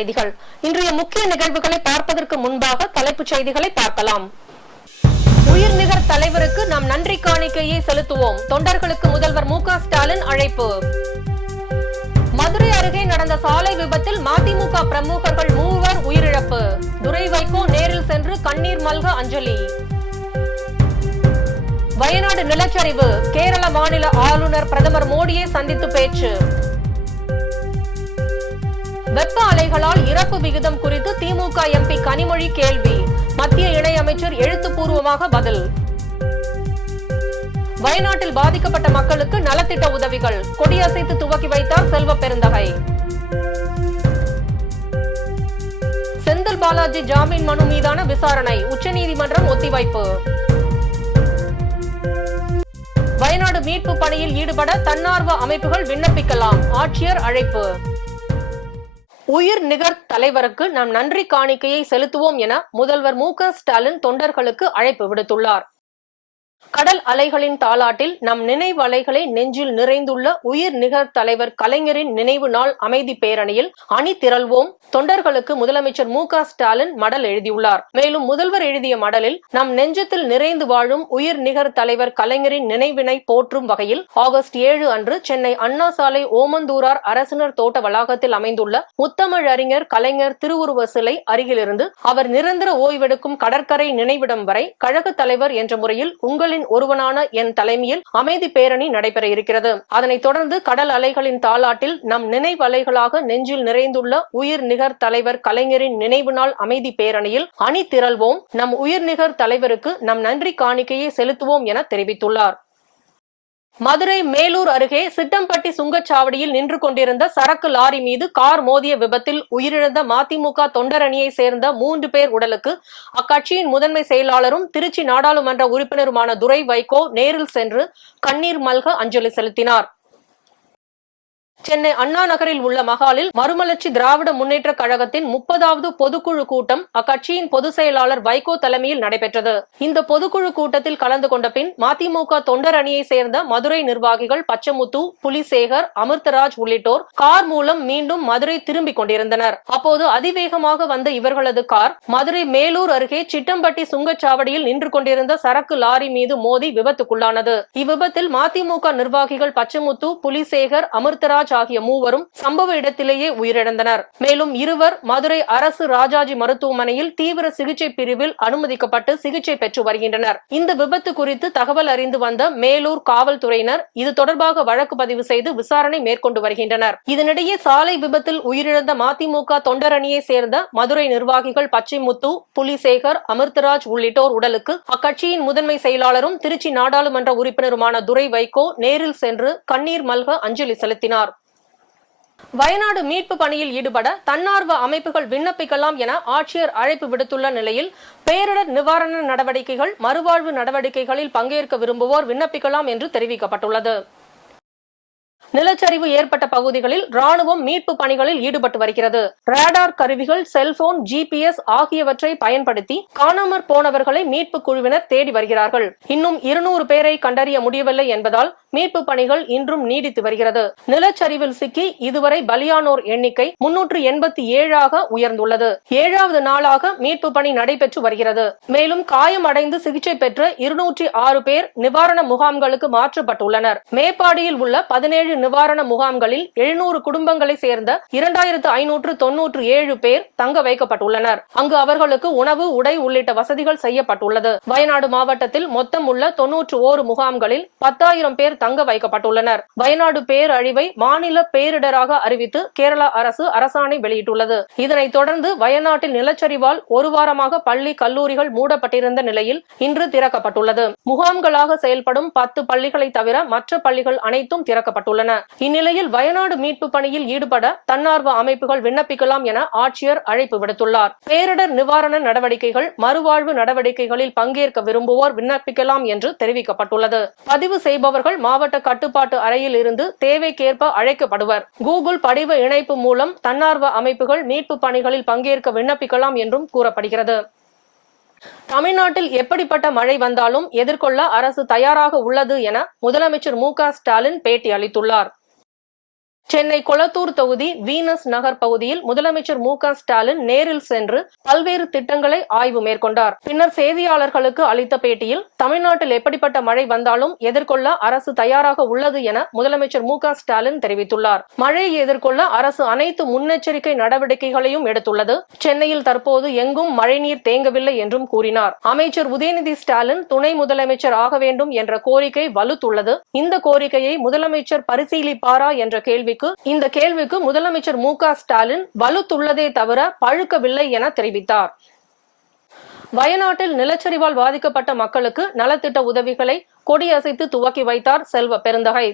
செய்திகள். இன்றைய முக்கிய நிகழ்வுகளை பார்ப்பதற்கு முன்பாக தலைப்புச் செய்திகளை பார்க்கலாம். உயிர்நிகர் தலைவருக்கு நாம் நன்றி காணிக்கையை செலுத்துவோம். தொண்டர்களுக்கு முதல்வர் மு.க. ஸ்டாலின் அழைப்பு. மதுரை அருகே நடந்த சாலை விபத்தில் மதிமுக பிரமுகர்கள் 3 உயிரிழப்பு. துரை வைகோ நேரில் சென்று கண்ணீர் மல்க அஞ்சலி. வயநாடு நிலச்சரிவு, கேரள மாநில ஆளுநர் பிரதமர் மோடியை சந்தித்து பேச்சு. வெப்ப அலைகளால் இறப்பு விகிதம் குறித்து திமுக எம்பி கனிமொழி கேள்வி. மத்திய இணையமைச்சர் எழுத்துப்பூர்வமாக பதில். வயநாட்டில் பாதிக்கப்பட்ட மக்களுக்கு நலத்திட்ட உதவிகள் கொடியசைத்து துவக்கி வைத்தார் செல்வ பெருந்தகை. செந்தில் பாலாஜி ஜாமீன் மனு மீதான விசாரணை உச்சநீதிமன்றம் ஒத்திவைப்பு. வயநாடு மீட்பு பணியில் ஈடுபட தன்னார்வ அமைப்புகள் விண்ணப்பிக்கலாம், ஆட்சியர் அழைப்பு. உயிர் நிகர் தலைவருக்கு நாம் நன்றி காணிக்கையை செலுத்துவோம் என முதல்வர் மு.க. ஸ்டாலின் தொண்டர்களுக்கு அழைப்பு விடுத்துள்ளார். கடல் அலைகளின் தாலாட்டில் நம் நினைவலைகளை நெஞ்சில் நிறைந்துள்ள உயிர் நிகர் தலைவர் கலைஞரின் நினைவு நாள் அமைதி பேரணியில் அணி திரள்வோம். தொண்டர்களுக்கு முதலமைச்சர் மு.க. ஸ்டாலின் மடல் எழுதியுள்ளார். மேலும் முதல்வர் எழுதிய மடலில் நம் நெஞ்சத்தில் நிறைந்து வாழும் உயிர் நிகர் தலைவர் கலைஞரின் நினைவினை போற்றும் வகையில் ஆகஸ்ட் 7 அன்று சென்னை அண்ணா சாலை ஓமந்தூரார் அரசினர் தோட்ட வளாகத்தில் அமைந்துள்ள முத்தமிழறிஞர் கலைஞர் திருவுருவ சிலை அருகிலிருந்து அவர் நிரந்தர ஓய்வெடுக்கும் கடற்கரை நினைவிடம் வரை கழக தலைவர் என்ற முறையில் உங்களின் ஒருவனான என் தலைமையில் அமைதி பேரணி நடைபெற இருக்கிறது. அதனைத் தொடர்ந்து கடல் அலைகளின் தாலாட்டில் நம் நினைவலைகளாக நெஞ்சில் நிறைந்துள்ள உயிர் நிகர் தலைவர் கலைஞரின் நினைவு நாள் அமைதி பேரணியில் அணி திரள்வோம். நம் உயிர் நிகர் தலைவருக்கு நம் நன்றி காணிக்கையை செலுத்துவோம் என தெரிவித்துள்ளார். மதுரை மேலூர் அருகே சிட்டம்பட்டி சுங்கச்சாவடியில் நின்று கொண்டிருந்த சரக்கு லாரி மீது கார் மோதிய விபத்தில் உயிரிழந்த மதிமுக தொண்டரணியை சேர்ந்த 3 பேர் உடலுக்கு அக்கட்சியின் முதன்மை செயலாளரும் திருச்சி நாடாளுமன்ற உறுப்பினருமான துரை வைகோ நேரில் சென்று கண்ணீர் மல்க அஞ்சலி செலுத்தினார். சென்னை அண்ணா நகரில் உள்ள மகாலில் மறுமலர்ச்சி திராவிட முன்னேற்ற கழகத்தின் 30வது பொதுக்குழு கூட்டம் அக்கட்சியின் பொதுச் செயலாளர் வைகோ தலைமையில் நடைபெற்றது. இந்த பொதுக்குழு கூட்டத்தில் கலந்து கொண்ட பின் மதிமுக தொண்டர் அணியை சேர்ந்த மதுரை நிர்வாகிகள் பச்சமுத்து, புலிசேகர், அமிர்தராஜ் உள்ளிட்டோர் கார் மூலம் மீண்டும் மதுரை திரும்பிக் கொண்டிருந்தனர். அப்போது அதிவேகமாக வந்த இவர்களது கார் மதுரை மேலூர் அருகே சிட்டம்பட்டி சுங்கச்சாவடியில் நின்று கொண்டிருந்த சரக்கு லாரி மீது மோதி விபத்துக்குள்ளானது. இவ்விபத்தில் மதிமுக நிர்வாகிகள் பச்சமுத்து, புலிசேகர், அமிர்தராஜ் ஆகிய 3 சம்பவ இடத்திலேயே உயிரிழந்தனர். மேலும் 2 மதுரை அரசு ராஜாஜி மருத்துவமனையில் தீவிர சிகிச்சை பிரிவில் அனுமதிக்கப்பட்டு சிகிச்சை பெற்று வருகின்றனர். இந்த விபத்து குறித்து தகவல் அறிந்து வந்த மேலூர் காவல்துறையினர் இது தொடர்பாக வழக்கு பதிவு செய்து விசாரணை மேற்கொண்டு வருகின்றனர். இதனிடையே சாலை விபத்தில் உயிரிழந்த மதிமுக தொண்டரணியை சேர்ந்த மதுரை நிர்வாகிகள் பச்சைமுத்து, புலிசேகர், அமிர்தராஜ் உள்ளிட்டோர் உடலுக்கு அக்கட்சியின் முதன்மை செயலாளரும் திருச்சி நாடாளுமன்ற உறுப்பினருமான துரை வைகோ நேரில் சென்று கண்ணீர் மல்க அஞ்சலி செலுத்தினார். வயநாடு மீட்பு பணியில் ஈடுபட தன்னார்வ அமைப்புகள் விண்ணப்பிக்கலாம் என ஆட்சியர் அழைப்பு விடுத்துள்ள நிலையில் பேரிடர் நிவாரண நடவடிக்கைகள், மறுவாழ்வு நடவடிக்கைகளில் பங்கேற்க விரும்புவோர் விண்ணப்பிக்கலாம் என்று தெரிவிக்கப்பட்டுள்ளது. நிலச்சரிவு ஏற்பட்ட பகுதிகளில் ராணுவம் மீட்பு பணிகளில் ஈடுபட்டு வருகிறது. ரேடார் கருவிகள், செல்போன், GPS ஆகியவற்றை பயன்படுத்தி காணாமற் போனவர்களை மீட்பு குழுவினர் தேடி வருகிறார்கள். இன்னும் 200 பேரை கண்டறிய முடியவில்லை என்பதால் மீட்பு பணிகள் இன்றும் நீடித்து வருகிறது. நிலச்சரிவில் சிக்கி இதுவரை பலியானோர் எண்ணிக்கை 387 உயர்ந்துள்ளது. 7வது நாளாக மீட்பு பணி நடைபெற்று வருகிறது. மேலும் காயமடைந்து சிகிச்சை பெற்ற 206 பேர் நிவாரண முகாம்களுக்கு மாற்றப்பட்டுள்ளனர். மேப்பாடியில் உள்ள 17 நிவாரண முகாம்களில் 700 குடும்பங்களை சேர்ந்த 2597 பேர் தங்க வைக்கப்பட்டுள்ளனர். அங்கு அவர்களுக்கு உணவு, உடை உள்ளிட்ட வசதிகள் செய்யப்பட்டுள்ளது. வயநாடு மாவட்டத்தில் மொத்தம் உள்ள 91 முகாம்களில் 10,000 பேர் தங்க வைக்கப்பட்டுள்ளனர். வயநாடு பேரழிவை மாநில பேரிடராக அறிவித்து கேரள அரசு அரசாணை வெளியிட்டுள்ளது. இதனைத் தொடர்ந்து வயநாட்டில் நிலச்சரிவால் 1 வாரமாக பள்ளி, கல்லூரிகள் மூடப்பட்டிருந்த நிலையில் இன்று திறக்கப்பட்டுள்ளது. முகாம்களாக செயல்படும் 10 பள்ளிகளை தவிர மற்ற பள்ளிகள் அனைத்தும் திறக்கப்பட்டுள்ளன. இந்நிலையில் வயநாடு மீட்பு பணியில் ஈடுபட தன்னார்வ அமைப்புகள் விண்ணப்பிக்கலாம் என ஆட்சியர் அழைப்பு விடுத்துள்ளார். பேரிடர் நிவாரண நடவடிக்கைகள், மறுவாழ்வு நடவடிக்கைகளில் பங்கேற்க விரும்புவோர் விண்ணப்பிக்கலாம் என்று தெரிவிக்கப்பட்டுள்ளது. பதிவு செய்பவர்கள் மாவட்ட கட்டுப்பாட்டு அறையில் இருந்து தேவைக்கேற்ப அழைக்கப்படுவர். கூகுள் படிவ இணைப்பு மூலம் தன்னார்வ அமைப்புகள் மீட்பு பணிகளில் பங்கேற்க விண்ணப்பிக்கலாம் என்றும் கூறப்படுகிறது. தமிழ்நாட்டில் எப்படிப்பட்ட மழை வந்தாலும் எதிர்கொள்ள அரசு தயாராக உள்ளது என முதலமைச்சர் மு.க. ஸ்டாலின் பேட்டி அளித்துள்ளார். சென்னை கொளத்தூர் தொகுதி வீனஸ் நகர் பகுதியில் முதலமைச்சர் மு.க. ஸ்டாலின் நேரில் சென்று பல்வேறு திட்டங்களை ஆய்வு மேற்கொண்டார். பின்னர் செய்தியாளர்களுக்கு அளித்த பேட்டியில் தமிழ்நாட்டில் எப்படிப்பட்ட மழை வந்தாலும் எதிர்கொள்ள அரசு தயாராக உள்ளது என முதலமைச்சர் மு.க. ஸ்டாலின் தெரிவித்துள்ளார். மழையை எதிர்கொள்ள அரசு அனைத்து முன்னெச்சரிக்கை நடவடிக்கைகளையும் எடுத்துள்ளது. சென்னையில் தற்போது எங்கும் மழைநீர் தேங்கவில்லை என்றும் கூறினார். அமைச்சர் உதயநிதி ஸ்டாலின் துணை முதலமைச்சர் ஆக வேண்டும் என்ற கோரிக்கை வலுத்துள்ளது. இந்த கோரிக்கையை முதலமைச்சர் பரிசீலிப்பாரா என்ற இந்த கேள்விக்கு முதலமைச்சர் மு.க. ஸ்டாலின் வலுத்துள்ளதே தவிர பழுக்கவில்லை என தெரிவித்தார். வயநாட்டில் நிலச்சரிவால் பாதிக்கப்பட்ட மக்களுக்கு நலத்திட்ட உதவிகளை கொடியசைத்து துவக்கி வைத்தார் செல்வ பெருந்தகை.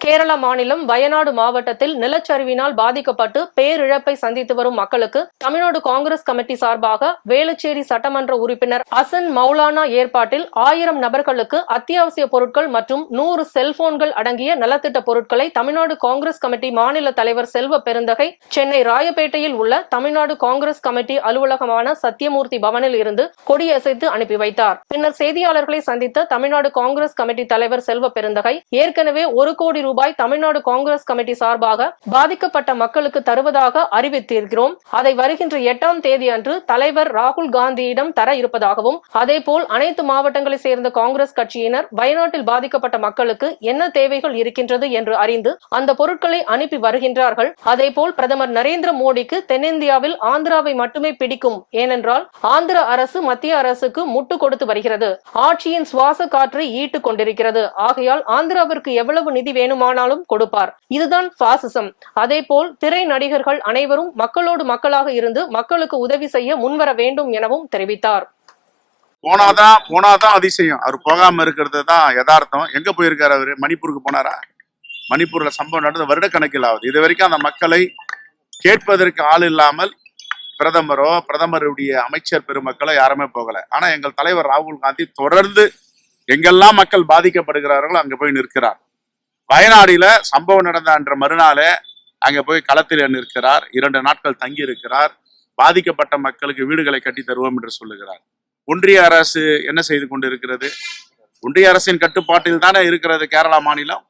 கேரள மாநிலம் வயநாடு மாவட்டத்தில் நிலச்சரிவினால் பாதிக்கப்பட்டு பேரிழப்பை சந்தித்து வரும் மக்களுக்கு தமிழ்நாடு காங்கிரஸ் கமிட்டி சார்பாக வேலுச்சேரி சட்டமன்ற உறுப்பினர் அசன் மௌலானா ஏற்பாட்டில் 1000 நபர்களுக்கு அத்தியாவசிய பொருட்கள் மற்றும் 100 செல்போன்கள் அடங்கிய நலத்திட்ட பொருட்களை தமிழ்நாடு காங்கிரஸ் கமிட்டி மாநில தலைவர் செல்வ பெருந்தகை சென்னை ராயப்பேட்டையில் உள்ள தமிழ்நாடு காங்கிரஸ் கமிட்டி அலுவலகமான சத்தியமூர்த்தி பவனில் இருந்து கொடியசைத்து அனுப்பி வைத்தார். பின்னர் செய்தியாளர்களை சந்தித்த தமிழ்நாடு காங்கிரஸ் கமிட்டி தலைவர் செல்வ பெருந்தகை ஏற்கனவே 1 கோடி ரூபாய் தமிழ்நாடு காங்கிரஸ் கமிட்டி சார்பாக பாதிக்கப்பட்ட மக்களுக்கு தருவதாக அறிவித்திருக்கிறோம். அதை வருகின்ற 8ஆம் தேதி அன்று தலைவர் ராகுல் காந்தியிடம் தர இருப்பதாகவும் அதேபோல் அனைத்து மாவட்டங்களை சேர்ந்த காங்கிரஸ் கட்சியினர் வயநாட்டில் பாதிக்கப்பட்ட மக்களுக்கு என்ன தேவைகள் இருக்கின்றது என்று அறிந்து அந்த பொருட்களை அனுப்பி வருகின்றார்கள். அதேபோல் பிரதமர் நரேந்திர மோடிக்கு தென்னிந்தியாவில் ஆந்திராவை மட்டுமே பிடிக்கும். ஏனென்றால் ஆந்திர அரசு மத்திய அரசுக்கு முட்டு கொடுத்து வருகிறது. ஆட்சியின் சுவாச காற்றை ஈட்டுக் கொண்டிருக்கிறது. ஆகையால் ஆந்திராவிற்கு எவ்வளவு நிதி வேணுமானாலும் கொடுப்பார். இதுதான் பாசிசம். அதேபோல் திரை நடிகர்கள் அனைவரும் மக்களோடு மக்களாக இருந்து மக்களுக்கு உதவி செய்ய முன்வர வேண்டும் எனவும் தெரிவித்தார். போனாதான் அதிசயம். அவர் போகாம இருக்கிறது தான் யதார்த்தம். எங்க போயிருக்காரு அவரு? மணிப்பூருக்கு போனாரா? மணிப்பூர்ல சம்பவம் நடந்த வருடக்கணக்கில் ஆகுது. இது வரைக்கும் அந்த மக்களை கேட்பதற்கு ஆள் இல்லாமல் பிரதமருடைய அமைச்சர் பெருமக்களை யாருமே போகல. ஆனா எங்கள் தலைவர் ராகுல் காந்தி தொடர்ந்து எங்கெல்லாம் மக்கள் பாதிக்கப்படுகிறார்களோ அங்க போய் நிற்கிறார். வயநாடில சம்பவம் நடந்த அன்ற மறுநாளே அங்க போய் களத்தில் நிற்கிறார். 2 நாட்கள் தங்கி இருக்கிறார். பாதிக்கப்பட்ட மக்களுக்கு வீடுகளை கட்டி தருவோம் என்று சொல்லுகிறார். ஒன்றிய அரசு என்ன செய்து கொண்டிருக்கிறது? ஒன்றிய அரசின் கட்டுப்பாட்டில் தானே இருக்கிறது கேரளா மாநிலம்.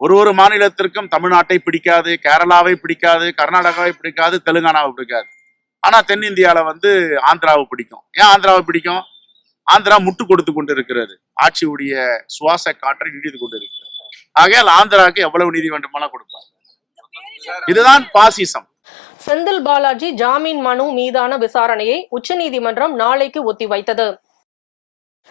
ஒரு மாநிலத்திற்கும் தமிழ்நாட்டை பிடிக்காது, கேரளாவை பிடிக்காது, கர்நாடகாவை பிடிக்காது, தெலுங்கானாவை பிடிக்காது. ஆனா தென்னிந்தியால ஆந்திராவை பிடிக்கும். ஏன் ஆந்திராவை பிடிக்கும்? ஆந்திரா முட்டு கொடுத்து கொண்டிருக்கிறது. ஆட்சியுடைய சுவாச காற்றை இடித்து கொண்டிருக்கிறது. ஆகையால் ஆந்திராவுக்கு எவ்வளவு நீதி வேண்டுமானால் கொடுப்பார். இதுதான் பாசிசம். செந்தில் பாலாஜி ஜாமீன் மனு மீதான விசாரணையை உச்சநீதிமன்றம் நாளைக்கு ஒத்திவைத்தது.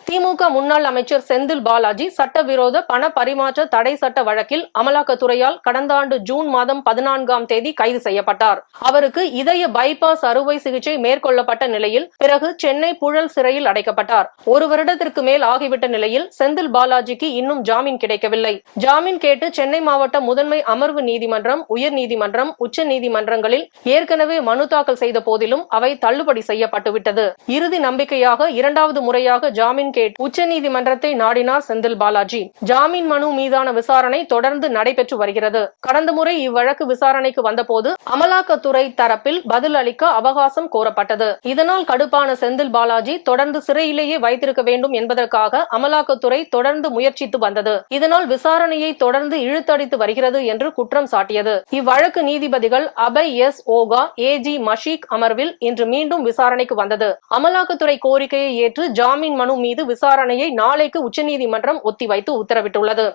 திமுக முன்னாள் அமைச்சர் செந்தில் பாலாஜி சட்டவிரோத பண பரிமாற்ற தடை சட்ட வழக்கில் அமலாக்கத்துறையால் கடந்த ஆண்டு ஜூன் மாதம் 14ஆம் தேதி கைது செய்யப்பட்டார். அவருக்கு இதய பைபாஸ் அறுவை சிகிச்சை மேற்கொள்ளப்பட்ட நிலையில் பிறகு சென்னை புழல் சிறையில் அடைக்கப்பட்டார். 1 வருடத்திற்கு மேல் ஆகிவிட்ட நிலையில் செந்தில் பாலாஜிக்கு இன்னும் ஜாமீன் கிடைக்கவில்லை. ஜாமீன் கேட்டு சென்னை மாவட்ட முதன்மை அமர்வு நீதிமன்றம், உயர் நீதிமன்றம், உச்ச நீதிமன்றங்களில் ஏற்கனவே மனு தாக்கல் செய்த போதிலும் அவை தள்ளுபடி செய்யப்பட்டுவிட்டது. இறுதி நம்பிக்கையாக 2வது முறையாக ஜாமீன் கேட்டு உச்சநீதிமன்றத்தை நாடினார் செந்தில் பாலாஜி. ஜாமீன் மனு மீதான விசாரணை தொடர்ந்து நடைபெற்று வருகிறது. கடந்த முறை இவ்வழக்கு விசாரணைக்கு வந்தபோது அமலாக்கத்துறை தரப்பில் பதில் அளிக்க அவகாசம் கோரப்பட்டது. இதனால் கடுப்பான செந்தில் பாலாஜி தொடர்ந்து சிறையிலேயே வைத்திருக்க வேண்டும் என்பதற்காக அமலாக்கத்துறை தொடர்ந்து முயற்சித்து வந்தது. இதனால் விசாரணையை தொடர்ந்து இழுத்தடித்து வருகிறது என்று குற்றம் சாட்டியது. இவ்வழக்கு நீதிபதிகள் அபய் எஸ் ஓகா, ஏஜி மஷீக் அமர்வில் இன்று மீண்டும் விசாரணைக்கு வந்தது. அமலாக்கத்துறை கோரிக்கையை ஏற்று ஜாமீன் மனு மீது விசாரணையை நாளைக்கு உச்சநீதிமன்றம் ஒத்திவைத்து உத்தரவிட்டுள்ளது.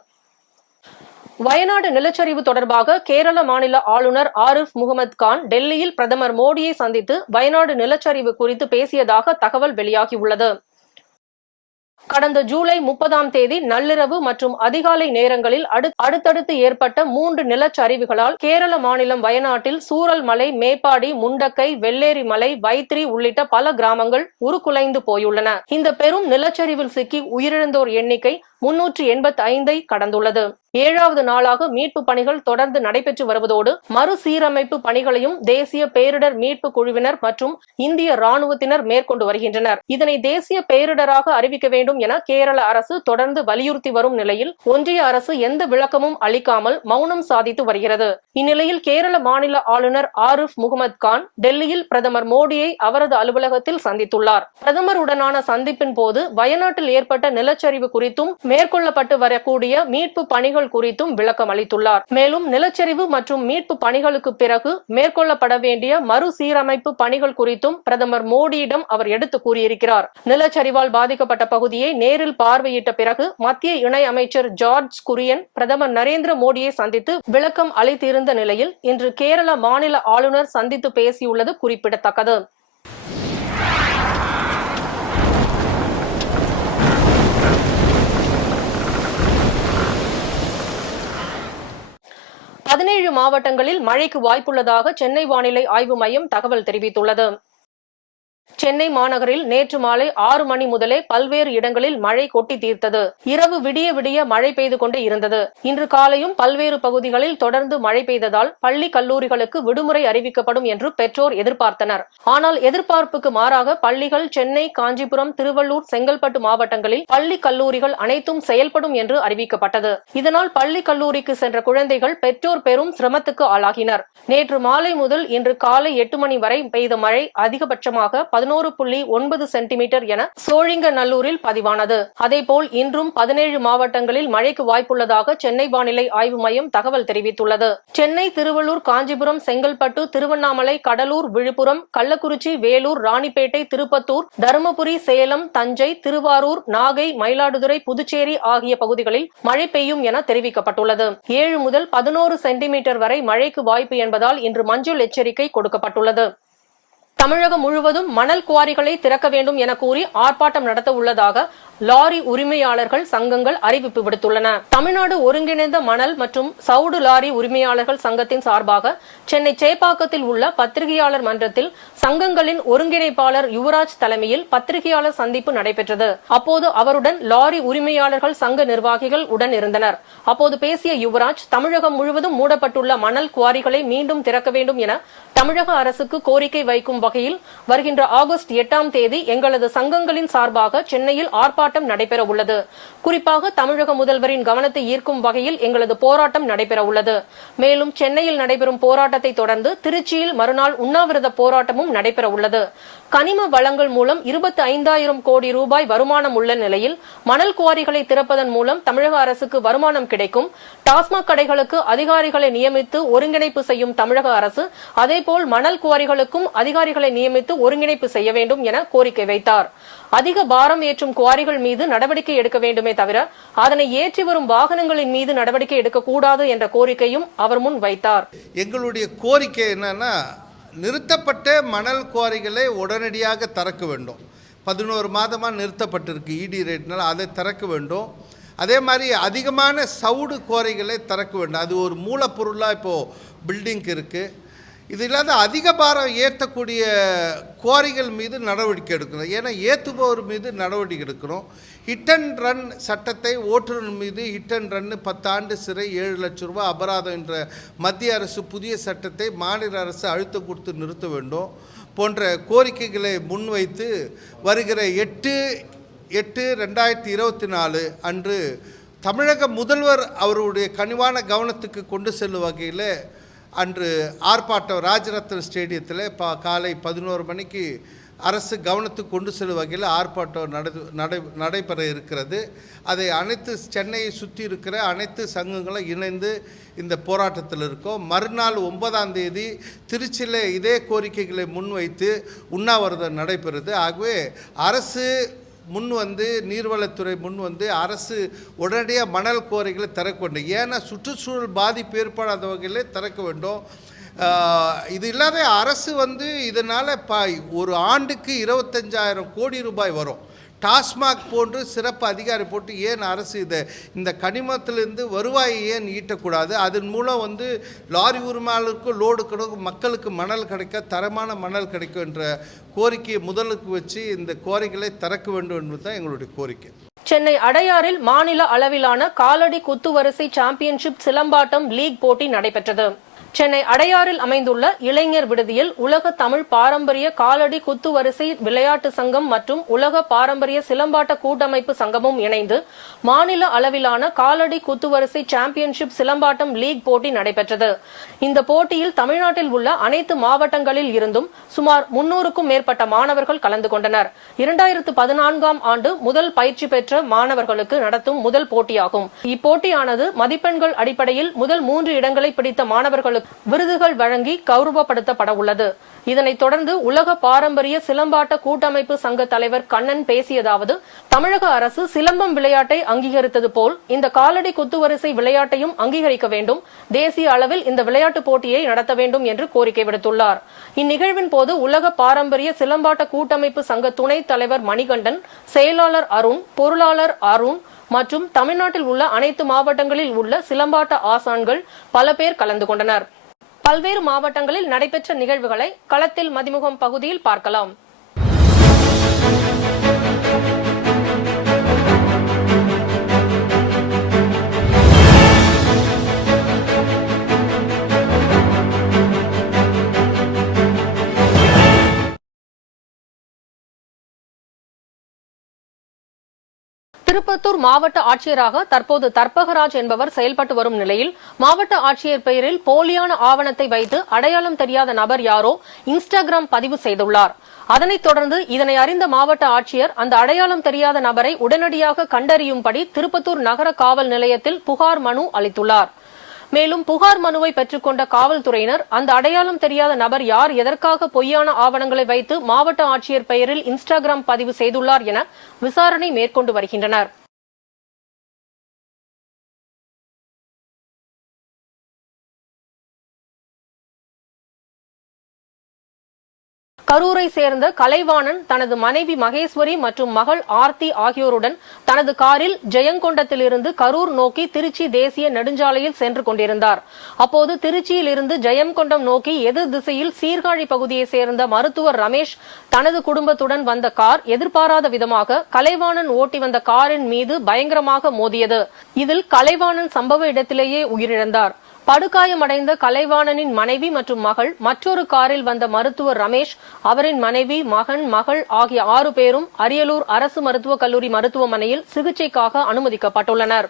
வயநாடு நிலச்சரிவு தொடர்பாக கேரள மாநில ஆளுநர் ஆரிஃப் முகமது கான் டெல்லியில் பிரதமர் மோடியை சந்தித்து வயநாடு நிலச்சரிவு குறித்து பேசியதாக தகவல் வெளியாகியுள்ளது. கடந்த ஜூலை 30ஆம் தேதி நள்ளிரவு மற்றும் அதிகாலை நேரங்களில் அடுத்தடுத்து ஏற்பட்ட 3 நிலச்சரிவுகளால் கேரள மாநிலம் வயநாட்டில் சூரல்மலை, மேப்பாடி, முண்டக்கை, வெள்ளேரி மலை, வைத்திரி உள்ளிட்ட பல கிராமங்கள் உருக்குலைந்து போயுள்ளன. இந்த பெரும் நிலச்சரிவில் சிக்கி உயிரிழந்தோர் எண்ணிக்கை 385ஐ கடந்துள்ளது. 7வது நாளாக மீட்பு பணிகள் தொடர்ந்து நடைபெற்று வருவதோடு மறுசீரமைப்பு பணிகளையும் தேசிய பேரிடர் மீட்பு குழுவினர் மற்றும் இந்திய ராணுவத்தினர் மேற்கொண்டு வருகின்றனர். இதனை தேசிய பேரிடராக அறிவிக்க வேண்டும் என கேரள அரசு தொடர்ந்து வலியுறுத்தி வரும் நிலையில் ஒன்றிய அரசு எந்த விளக்கமும் அளிக்காமல் மௌனம் சாதித்து வருகிறது. இந்நிலையில் கேரள மாநில ஆளுநர் ஆரிஃப் முகமது கான் டெல்லியில் பிரதமர் மோடியை அவரது அலுவலகத்தில் சந்தித்துள்ளார். பிரதமருடனான சந்திப்பின் போது வயநாட்டில் ஏற்பட்ட நிலச்சரிவு குறித்தும் மேற்கொள்ளப்பட்டு வரக்கூடிய மீட்பு பணிகள் பணிகள் குறித்தும் விளக்கம் அளித்துள்ளார். மேலும் நிலச்சரிவு மற்றும் மீட்பு பணிகளுக்கு பிறகு மேற்கொள்ளப்பட வேண்டிய மறுசீரமைப்பு பணிகள் குறித்தும் பிரதமர் மோடியிடம் அவர் எடுத்து கூறியிருக்கிறார். நிலச்சரிவால் பாதிக்கப்பட்ட பகுதியை நேரில் பார்வையிட்ட பிறகு மத்திய இணை அமைச்சர் ஜார்ஜ் குரியன் பிரதமர் நரேந்திர மோடியை சந்தித்து விளக்கம் அளித்திருந்த நிலையில் இன்று கேரள மாநில ஆளுநர் சந்தித்து பேசியுள்ளது குறிப்பிடத்தக்கது. பதினேழு மாவட்டங்களில் மழைக்கு வாய்ப்புள்ளதாக சென்னை வானிலை ஆய்வு மையம் தகவல் தெரிவித்துள்ளது. சென்னை மாநகரில் நேற்று மாலை 6 மணி முதலே பல்வேறு இடங்களில் மழை கொட்டி தீர்த்தது. இரவு விடிய விடிய மழை பெய்து கொண்டே இருந்தது. இன்று காலையும் பல்வேறு பகுதிகளில் தொடர்ந்து மழை பெய்ததால் பள்ளி கல்லூரிகளுக்கு விடுமுறை அறிவிக்கப்படும் என்று பெற்றோர் எதிர்பார்த்தனர். ஆனால் எதிர்பார்ப்புக்கு மாறாக பள்ளிகள் சென்னை, காஞ்சிபுரம், திருவள்ளூர், செங்கல்பட்டு மாவட்டங்களில் பள்ளி கல்லூரிகள் அனைத்தும் செயல்படும் என்று அறிவிக்கப்பட்டது. இதனால் பள்ளி கல்லூரிக்கு சென்ற குழந்தைகள் பெற்றோர் பெரும் சிரமத்துக்கு ஆளாகினர். நேற்று மாலை முதல் இன்று காலை 8 மணி வரை பெய்த மழை அதிகபட்சமாக 11.9 சென்டிமீட்டர் என சோழிங்கநல்லூரில் பதிவானது. அதேபோல் இன்றும் 17 மாவட்டங்களில் மழைக்கு வாய்ப்புள்ளதாக சென்னை வானிலை ஆய்வு மையம் தகவல் தெரிவித்துள்ளது. சென்னை, திருவள்ளூர், காஞ்சிபுரம், செங்கல்பட்டு, திருவண்ணாமலை, கடலூர், விழுப்புரம், கள்ளக்குறிச்சி, வேலூர், ராணிப்பேட்டை, திருப்பத்தூர், தருமபுரி, சேலம், தஞ்சை, திருவாரூர், நாகை, மயிலாடுதுறை, புதுச்சேரி ஆகிய பகுதிகளில் மழை பெய்யும் என தெரிவிக்கப்பட்டுள்ளது. 7 முதல் 11 சென்டிமீட்டர் வரை மழைக்கு வாய்ப்பு என்பதால் இன்று மஞ்சள் எச்சரிக்கை கொடுக்கப்பட்டுள்ளது. தமிழகம் முழுவதும் மணல் குவாரிகளை திறக்க வேண்டும் என கூறி ஆர்ப்பாட்டம் நடத்த உள்ளதாக லாரி உரிமையாளர்கள் சங்கங்கள் அறிவிப்பு விடுத்துள்ளன. தமிழ்நாடு ஒருங்கிணைந்த மணல் மற்றும் சவுடு லாரி உரிமையாளர்கள் சங்கத்தின் சார்பாக சென்னை சேப்பாக்கத்தில் உள்ள பத்திரிகையாளர் மன்றத்தில் சங்கங்களின் ஒருங்கிணைப்பாளர் யுவராஜ் தலைமையில் பத்திரிகையாளர் சந்திப்பு நடைபெற்றது. அப்போது அவருடன் லாரி உரிமையாளர்கள் சங்க நிர்வாகிகள் உடன் இருந்தனர். அப்போது பேசிய யுவராஜ், தமிழகம் முழுவதும் மூடப்பட்டுள்ள மணல் குவாரிகளை மீண்டும் திறக்க வேண்டும் என தமிழக அரசுக்கு கோரிக்கை வைக்கும் வகையில் வருகின்ற ஆகஸ்ட் 8ஆம் தேதி எங்களது சங்கங்களின் சார்பாக சென்னையில் ஆர்ப்பாட்டம் நடைபெற உள்ளது. குறிப்பாக தமிழக முதல்வரின் கவனத்தை ஈர்க்கும் வகையில் எங்களது போராட்டம் நடைபெற உள்ளது. மேலும் சென்னையில் நடைபெறும் போராட்டத்தை தொடர்ந்து திருச்சியில் மறுநாள் உண்ணாவிரத போராட்டமும் நடைபெற உள்ளது. கனிம வளங்கள் மூலம் 25,000 கோடி ரூபாய் வருமானம் உள்ள நிலையில் மணல் குவாரிகளை திறப்பதன் மூலம் தமிழக அரசுக்கு வருமானம் கிடைக்கும். டாஸ்மாக் கடைகளுக்கு அதிகாரிகளை நியமித்து ஒருங்கிணைப்பு செய்யும் தமிழக அரசு அதேபோல் மணல் குவாரிகளுக்கும் அதிகாரிகளை நியமித்து ஒருங்கிணைப்பு செய்ய வேண்டும் என கோரிக்கை வைத்தார். அதிக பாரம் ஏற்றும் குவாரிகள் மீது நடவடிக்கை எடுக்க வேண்டுமே தவிர அதனை ஏற்றி வரும் வாகனங்களின் மீது நடவடிக்கை எடுக்கக்கூடாது என்ற கோரிக்கையும் அவர் முன் வைத்தார். எங்களுடைய கோரிக்கை என்னன்னா, நிறுத்தப்பட்ட மணல் குவாரிகளை உடனடியாக திறக்க வேண்டும். 11 மாதமாக நிறுத்தப்பட்டிருக்கு இடி ரேட்னால, அதை திறக்க வேண்டும். அதே மாதிரி அதிகமான சவுடு குவாரிகளை திறக்க வேண்டும். அது ஒரு மூலப்பொருளாக இப்போது பில்டிங்க்கு இருக்குது. இது இல்லாத அதிக பாரம் ஏற்றக்கூடிய குவாரிகள் மீது நடவடிக்கை எடுக்கணும். ஏன்னா ஏற்றுபவர் மீது நடவடிக்கை எடுக்கணும். ஹிட் அண்ட் ரன் சட்டத்தை ஓட்டுநர் மீது ஹிட் அண்ட் ரன் 10 ஆண்டு சிறை 7 லட்சம் ரூபாய் அபராதம் என்ற மத்திய அரசு புதிய சட்டத்தை மாநில அரசு அழுத்தம் கொடுத்து நிறுத்த வேண்டும் போன்ற கோரிக்கைகளை முன்வைத்து வருகிற 8/8/2024 அன்று தமிழக முதல்வர் அவருடைய கனிவான கவனத்துக்கு கொண்டு செல்லும் வகையில் அன்று ஆர்ப்பாட்டம் ராஜரத்ன ஸ்டேடியத்தில் காலை 11 மணிக்கு அரசு கவனத்துக்கு கொண்டு செல்லும் வகையில் ஆர்ப்பாட்டம் நடைபெற இருக்கிறது. அதை அனைத்து சென்னையை சுற்றி இருக்கிற அனைத்து சங்கங்களும் இணைந்து இந்த போராட்டத்தில் இருக்கோம். மறுநாள் 9ஆம் தேதி திருச்சியில் இதே கோரிக்கைகளை முன்வைத்து உண்ணாவிரதம் நடைபெறுது. ஆகவே அரசு நீர்வளத்துறை அரசு உடனடியாக மணல் குவாரிகளை திறக்க வேண்டும். ஏன்னா சுற்றுச்சூழல் பாதிப்பு ஏற்படாத வகையிலே திறக்க வேண்டும். இது இல்லாத அரசு இதனால் ஒரு ஆண்டுக்கு 25,000 கோடி ரூபாய் வரும். டாஸ்மாக் போன்று சிறப்பு அதிகாரி போட்டு ஏன் அரசு இந்த கனிமத்திலிருந்து வருவாயை ஏன் ஈட்டக்கூடாது? அதன் மூலம் லாரி உரிமையாளருக்கு லோடு கிடைக்கும், மக்களுக்கு மணல் கிடைக்க, தரமான மணல் கிடைக்கும் என்ற கோரிக்கையை முதலுக்கு வச்சு இந்த கோரிக்கைகளை திறக்க வேண்டும் என்பது தான் எங்களுடைய கோரிக்கை. சென்னை அடையாறில் மாநில அளவிலான காலடி குத்துவரிசை சாம்பியன்ஷிப் சிலம்பாட்டம் லீக் போட்டி நடைபெற்றது. சென்னை அடையாறில் அமைந்துள்ள இளைஞர் விடுதியில் உலக தமிழ் பாரம்பரிய காலடி குத்துவரிசை விளையாட்டு சங்கம் மற்றும் உலக பாரம்பரிய சிலம்பாட்ட கூட்டமைப்பு சங்கமும் இணைந்து மாநில அளவிலான காலடி குத்துவரிசை சாம்பியன்ஷிப் சிலம்பாட்டம் லீக் போட்டி நடைபெற்றது. இந்த போட்டியில் தமிழ்நாட்டில் உள்ள அனைத்து மாவட்டங்களில் இருந்தும் சுமார் 300க்கும் மேற்பட்ட மாணவர்கள் கலந்து கொண்டனர். 2014ஆம் ஆண்டு முதல் பயிற்சி பெற்ற மாணவர்களுக்கு நடத்தும் முதல் போட்டியாகும். இப்போட்டியானது மதிப்பெண்கள் அடிப்படையில் முதல் 3 இடங்களை பிடித்த மாணவர்களுக்கு விருதுகள் வழங்கி கௌரவப்படுத்தப்பட உள்ளது. இதனைத் தொடர்ந்து உலக பாரம்பரிய சிலம்பாட்ட கூட்டமைப்பு சங்க தலைவர் கண்ணன் பேசியதாவது, தமிழக அரசு சிலம்பம் விளையாட்டை அங்கீகரித்தது போல் இந்த காலடி குத்துவரிசை விளையாட்டையும் அங்கீகரிக்க வேண்டும், தேசிய அளவில் இந்த விளையாட்டு போட்டியை நடத்த வேண்டும் என்று கோரிக்கை விடுத்துள்ளார். இந்நிகழ்வின் போது உலக பாரம்பரிய சிலம்பாட்ட கூட்டமைப்பு சங்க துணைத் தலைவர் மணிகண்டன், செயலாளர் அருண், பொருளாளர் அருண் மற்றும் தமிழ்நாட்டில் உள்ள அனைத்து மாவட்டங்களில் உள்ள சிலம்பாட்ட ஆசான்கள் பல பேர் கலந்து கொண்டனர். பல்வேறு மாவட்டங்களில் நடைபெற்ற நிகழ்வுகளை களத்தில் மதிமுகம் பகுதியில் பார்க்கலாம். திருப்பத்தூர் மாவட்ட ஆட்சியராக தற்போது தர்பகராஜ் என்பவர் செயல்பட்டு வரும் நிலையில் மாவட்ட ஆட்சியர் பெயரில் போலியான ஆவணத்தை வைத்து அடையாளம் தெரியாத நபர் யாரோ இன்ஸ்டாகிராம் பதிவு செய்துள்ளார். அதனைத் தொடர்ந்து இதனை அறிந்த மாவட்ட ஆட்சியர் அந்த அடையாளம் தெரியாத நபரை உடனடியாக கண்டறியும்படி திருப்பத்தூர் நகர காவல் நிலையத்தில் புகார் மனு அளித்துள்ளார். மேலும் புகார் மனுவை பெற்றுக்கொண்ட காவல்துறையினர் அந்த அடையாளம் தெரியாத நபர் யார், எதற்காக பொய்யான ஆவணங்களை வைத்து மாவட்ட ஆட்சியர் பெயரில் இன்ஸ்டாகிராம் பதிவு செய்துள்ளார் என விசாரணை மேற்கொண்டு வருகின்றனர். கரூரை சேர்ந்த கலைவாணன் தனது மனைவி மகேஸ்வரி மற்றும் மகள் ஆர்த்தி ஆகியோருடன் தனது காரில் ஜெயங்கொண்டத்திலிருந்து கரூர் நோக்கி திருச்சி தேசிய நெடுஞ்சாலையில் சென்று கொண்டிருந்தார். அப்போது திருச்சியில் இருந்து ஜெயங்கொண்டம் நோக்கி எதிர் திசையில் சீர்காழி பகுதியை சேர்ந்த மருத்துவர் ரமேஷ் தனது குடும்பத்துடன் வந்த கார் எதிர்பாராத விதமாக கலைவாணன் ஓட்டி வந்த காரின் மீது பயங்கரமாக மோதியது. இதில் கலைவாணன் சம்பவ இடத்திலேயே உயிரிழந்தார். படுகாயமடைந்த கலைவாணனின் மனைவி மற்றும் மகள் மற்றொரு காரில் வந்த மருத்துவர் ரமேஷ், அவரின் மனைவி, மகன், மகள் ஆகிய 6 பேரும் அரியலூர் அரசு மருத்துவக் கல்லூரி மருத்துவமனையில் சிகிச்சைக்காக அனுமதிக்கப்பட்டுள்ளனர்.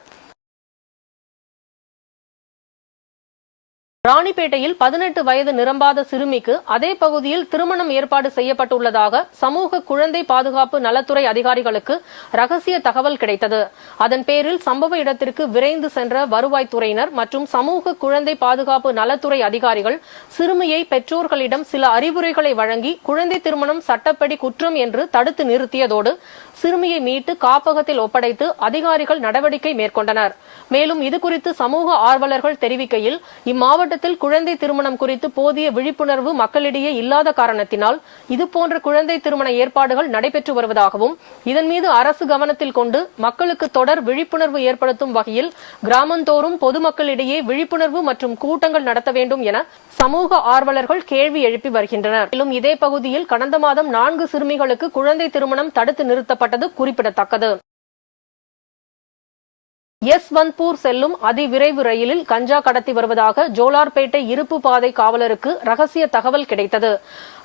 ராணிப்பேட்டையில் 18 வயது நிரம்பாத சிறுமிக்கு அதே பகுதியில் திருமணம் ஏற்பாடு செய்யப்பட்டுள்ளதாக சமூக குழந்தை பாதுகாப்பு நலத்துறை அதிகாரிகளுக்கு ரகசிய தகவல் கிடைத்தது. அதன் பேரில் சம்பவ இடத்திற்கு விரைந்து சென்ற வருவாய்த்துறையினர் மற்றும் சமூக குழந்தை பாதுகாப்பு நலத்துறை அதிகாரிகள் சிறுமியை பெற்றோர்களிடம் சில அறிவுரைகளை வழங்கி குழந்தை திருமணம் சட்டப்படி குற்றம் என்று தடுத்து நிறுத்தியதோடு சிறுமியை மீட்டு காப்பகத்தில் ஒப்படைத்து அதிகாரிகள் நடவடிக்கை மேற்கொண்டனர். மேலும் இதுகுறித்து சமூக ஆர்வலர்கள் தெரிவிக்கையில், இம்மாவட்ட குழந்தை திருமணம் குறித்து போதிய விழிப்புணர்வு மக்களிடையே இல்லாத காரணத்தினால் இதுபோன்ற குழந்தை திருமண ஏற்பாடுகள் நடைபெற்று வருவதாகவும், இதன் மீது அரசு கவனத்தில் கொண்டு மக்களுக்கு தொடர் விழிப்புணர்வு ஏற்படுத்தும் வகையில் கிராமந்தோறும் பொதுமக்களிடையே விழிப்புணர்வு மற்றும் கூட்டங்கள் நடத்த வேண்டும் என சமூக ஆர்வலர்கள் கேள்வி எழுப்பி வருகின்றனர். மேலும் இதே பகுதியில் கடந்த மாதம் 4 சிறுமிகளுக்கு குழந்தை திருமணம் தடுத்து நிறுத்தப்பட்டது குறிப்பிடத்தக்கது. யஸ்வந்த்பூர் செல்லும் அதிவிரைவு ரயிலில் கஞ்சா கடத்தி வருவதாக ஜோலார்பேட்டை இருப்பு பாதை காவலருக்கு ரகசிய தகவல் கிடைத்தது.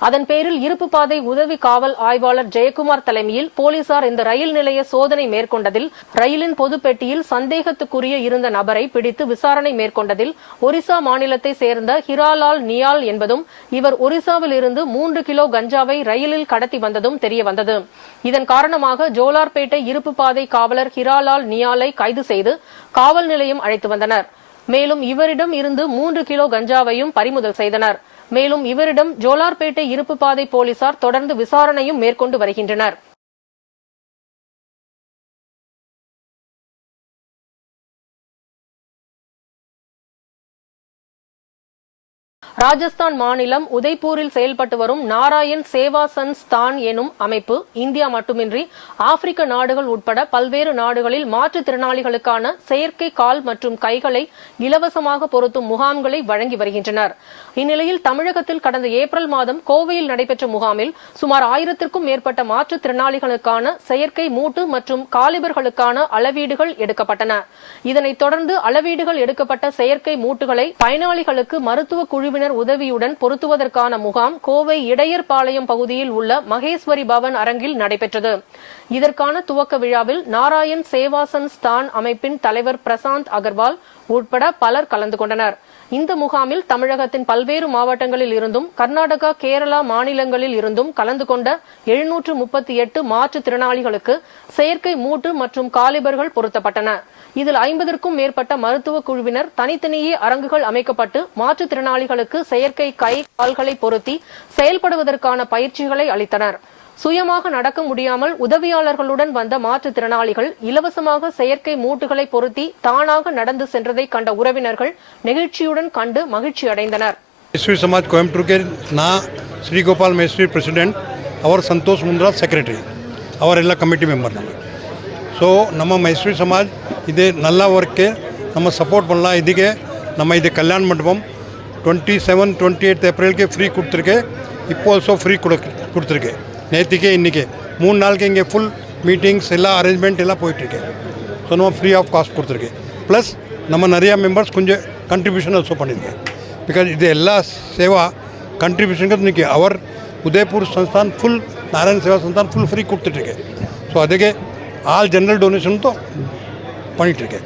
அதன் பேரில் இருப்பு பாதை உதவி காவல் ஆய்வாளர் ஜெயக்குமார் தலைமையில் போலீசார் இந்த ரயில் நிலைய சோதனை மேற்கொண்டதில் ரயிலின் பொதுப்பெட்டியில் சந்தேகத்துக்குரிய இருந்த நபரை பிடித்து விசாரணை மேற்கொண்டதில் ஒரிசா மாநிலத்தை சேர்ந்த ஹிராலால் நியால் என்பதும், இவர் ஒரிசாவில் இருந்து 3 கிலோ கஞ்சாவை ரயிலில் கடத்தி வந்ததும் தெரியவந்தது. இதன் காரணமாக ஜோலார்பேட்டை இருப்பு பாதை காவலர் ஹிராலால் நியாலை கைது செய்து காவல் நிலையம் அழைத்து வந்தனர். மேலும் இவரிடம் இருந்து 3 கிலோ கஞ்சாவையும் பறிமுதல் செய்தனர். மேலும் இவரிடம் ஜோலார்பேட்டை இருப்பு பாதை போலீசார் தொடர்ந்து விசாரணையும் மேற்கொண்டு வருகின்றனர். ராஜஸ்தான் மாநிலம் உதய்பூரில் செயல்பட்டு வரும் நாராயண் சேவா சன்ஸ்தான் எனும் அமைப்பு இந்தியா மட்டுமின்றி ஆப்பிரிக்க நாடுகள் உட்பட பல்வேறு நாடுகளில் மாற்றுத்திறனாளிகளுக்கான செயற்கை கால் மற்றும் கைகளை இலவசமாக பொருத்தும் முகாம்களை வழங்கி வருகின்றனர். இந்நிலையில் தமிழகத்தில் கடந்த ஏப்ரல் மாதம் கோவையில் நடைபெற்ற முகாமில் சுமார் 1000க்கும் மேற்பட்ட மாற்றுத்திறனாளிகளுக்கான செயற்கை மூட்டு மற்றும் காலிபர்களுக்கான அளவீடுகள் எடுக்கப்பட்டன. இதனைத் தொடர்ந்து அளவீடுகள் எடுக்கப்பட்ட செயற்கை மூட்டுகளை பயனாளிகளுக்கு மருத்துவ குழுவினர் உதவியுடன் பொருத்துவதற்கான முகாம் கோவை இடையர்பாளையம் பகுதியில் உள்ள மகேஸ்வரி பவன் அரங்கில் நடைபெற்றது. இதற்கான துவக்க விழாவில் நாராயண் சேவா சன்ஸ்தான் அமைப்பின் தலைவர் பிரசாந்த் அகர்வால் உட்பட பலர் கலந்து கொண்டனர். இந்த முகாமில் தமிழகத்தின் பல்வேறு மாவட்டங்களில் இருந்தும் கர்நாடகா, கேரளா மாநிலங்களில் இருந்தும் கலந்து கொண்ட 738 மாற்றுத்திறனாளிகளுக்கு செயற்கை மூட்டு மற்றும் காலிபர்கள் பொருத்தப்பட்டன. இதில் 50க்கும் மேற்பட்ட மருத்துவ குழுவினர் தனித்தனியே அரங்குகள் அமைக்கப்பட்டு மாற்றுத்திறனாளிகளுக்கு செயற்கை கை கால்களை பொருத்தி செயல்படுவதற்கான பயிற்சிகளை அளித்தனர். சுயமாக நடக்க முடியாமல் உதவியாளர்களுடன் வந்த மாற்றுத்திறனாளிகள் இலவசமாக செயற்கை மூட்டுகளை பொருத்தி தானாக நடந்து சென்றதை கண்ட உறவினர்கள் நெகிழ்ச்சியுடன் கண்டு மகிழ்ச்சி அடைந்தனர். मैस्त्री समाज कोयम्बटूर के ना श्री गोपाल मैस्त्री प्रेसिडेंट और संतोष मुंद्रा सेक्रेटरी ಅವರೆಲ್ಲ ಕಮಿಟಿ ಮೆಂಬರ್ ಸೊ ನಮ್ಮ ಮೈಸೂರು ಸಮಾಜ್ ಇದೆ ನಲ್ಲ ವರ್ಕ್ಗೆ ನಮ್ಮ ಸಪೋರ್ಟ್ பண்ணலாம். ಇದಕ್ಕೆ ನಮ್ಮ ಇದು ಕಲ್ಯಾಣ ಮಂಟಪம் 27-28 ஏப்ரலுக்கு ஃப்ரீ கொடுத்துருக்கு. இப்போ ஆல்சோ ஃப்ரீ கொடுத்துருக்கு. நேற்றுக்கு இன்றைக்கி 3 நாளுக்கு இங்கே ஃபுல் மீட்டிங்ஸ் எல்லாம் அரேஞ்ச்மெண்ட் எல்லாம் போயிட்டுருக்கு. ஸோ நம்ம ஃப்ரீ ஆஃப் காஸ்ட் கொடுத்துருக்கு. ப்ளஸ் நம்ம நிறையா மெம்பர்ஸ் கொஞ்சம் கண்ட்ரிபியூஷன் ஆல்சோ பண்ணியிருக்கேன். பிகாஸ் இது எல்லா சேவா கண்ட்ரிபியூஷனுக்கு இன்றைக்கி அவர் உதய்பூர் ಸಂಸ್ಥಾನ್ ಫುಲ್ ನಾರಾಯಣ ಸೇವಾ ಸಂಸ್ಥಾನ್ ಫುಲ್ ಫ್ರೀ ಕೊಡ್ತಿಟ್ಟಿருக்கு. ஸோ ಅದಕ್ಕೆ ಆಲ್ ಜನರಲ್ ಡೊನೇಷನ್ ತೋ பண்ணிட்டுருக்கு.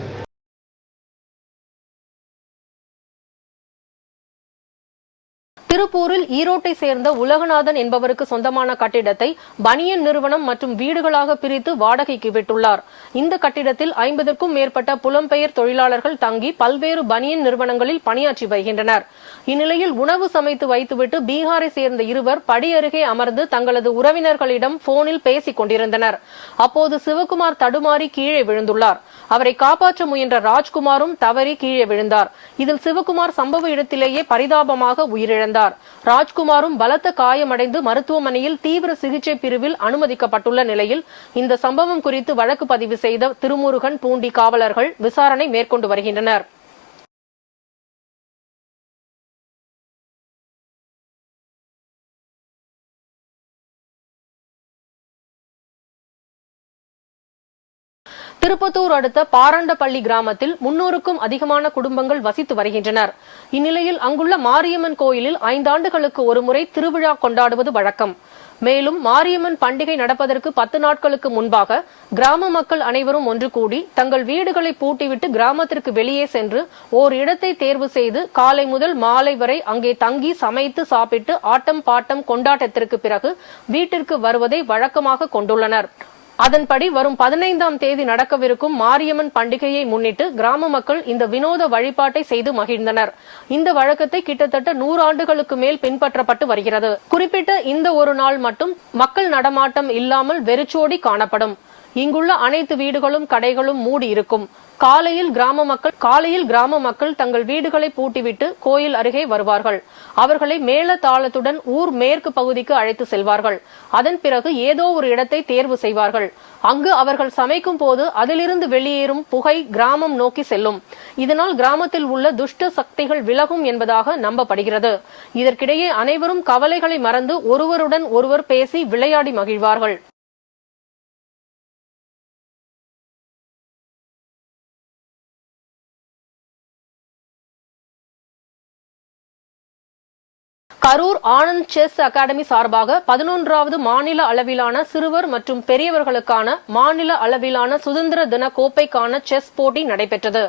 திருப்பூரில் ஈரோட்டை சேர்ந்த உலகநாதன் என்பவருக்கு சொந்தமான கட்டிடத்தை பனியன் நிறுவனம் மற்றும் வீடுகளாக பிரித்து வாடகைக்கு விட்டுள்ளார். இந்த கட்டிடத்தில் 50க்கும் மேற்பட்ட புலம்பெயர் தொழிலாளர்கள் தங்கி பல்வேறு பனியன் நிறுவனங்களில் பணியாற்றி வருகின்றனர். இந்நிலையில் உணவு சமைத்து வைத்துவிட்டு பீகாரை சேர்ந்த இருவர் படி அருகே அமர்ந்து தங்களது உறவினர்களிடம் போனில் பேசிக் கொண்டிருந்தனர். அப்போது சிவகுமார் தடுமாறி கீழே விழுந்துள்ளார். அவரை காப்பாற்ற முயன்ற ராஜ்குமாரும் தவறி கீழே விழுந்தார். இதில் சிவகுமார் சம்பவ இடத்திலேயே பரிதாபமாக உயிரிழந்தார். ராஜ்குமாரும் பலத்த காயமடைந்து மருத்துவமனையில் தீவிர சிகிச்சை பிரிவில் அனுமதிக்கப்பட்டுள்ள நிலையில் இந்த சம்பவம் குறித்து வழக்கு பதிவு செய்த திருமுருகன் பூண்டி காவலர்கள் விசாரணை மேற்கொண்டு வருகின்றனர். திருப்பத்தூர் அடுத்த பாரண்டப்பள்ளி கிராமத்தில் 300க்கும் அதிகமான குடும்பங்கள் வசித்து வருகின்றனர். இந்நிலையில் அங்குள்ள மாரியம்மன் கோயிலில் 5 ஆண்டுகளுக்கு ஒருமுறை திருவிழா கொண்டாடுவது வழக்கம். மேலும் மாரியம்மன் பண்டிகை நடப்பதற்கு 10 நாட்களுக்கு முன்பாக கிராம மக்கள் அனைவரும் ஒன்று கூடி தங்கள் வீடுகளை பூட்டிவிட்டு கிராமத்திற்கு வெளியே சென்று ஓர் இடத்தை தேர்வு செய்து காலை முதல் மாலை வரை அங்கே தங்கி சமைத்து சாப்பிட்டு ஆட்டம் பாட்டம் கொண்டாட்டத்திற்கு பிறகு வீட்டிற்கு வருவதை வழக்கமாக கொண்டுள்ளனர். அதன்படி வரும் 15ஆம் தேதி நடக்கவிருக்கும் மாரியம்மன் பண்டிகையை முன்னிட்டு கிராம மக்கள் இந்த வினோத வழிபாட்டை செய்து மகிழ்ந்தனர். இந்த வழக்கத்தை கிட்டத்தட்ட 100 ஆண்டுகளுக்கு மேல் பின்பற்றப்பட்டு வருகிறது. குறிப்பிட்ட இந்த ஒரு நாள் மட்டும் மக்கள் நடமாட்டம் இல்லாமல் வெறிச்சோடி காணப்படும். இங்குள்ள அனைத்து வீடுகளும் கடைகளும் மூடி இருக்கும். காலையில் கிராம மக்கள் தங்கள் வீடுகளை பூட்டிவிட்டு கோயில் அருகே வருவார்கள். அவர்களை மேள தாளத்துடன் ஊர் மேற்கு பகுதிக்கு அழைத்து செல்வார்கள். அதன் பிறகு ஏதோ ஒரு இடத்தை தேர்வு செய்வார்கள். அங்கு அவர்கள் சமைக்கும் போது அதிலிருந்து வெளியேறும் புகை கிராமம் நோக்கி செல்லும். இதனால் கிராமத்தில் உள்ள துஷ்ட சக்திகள் விலகும் என்பதாக நம்பப்படுகிறது. இதற்கிடையே அனைவரும் கவலைகளை மறந்து ஒருவருடன் ஒருவர் பேசி விளையாடி மகிழ்வார்கள். கரூர் ஆனந்த் செஸ் அகாடமி சார்பாக 11வது மாநில அளவிலான சிறுவர் மற்றும் பெரியவர்களுக்கான மாநில அளவிலான சுதந்திர தின கோப்பைக்கான செஸ் போட்டி நடைபெற்றது.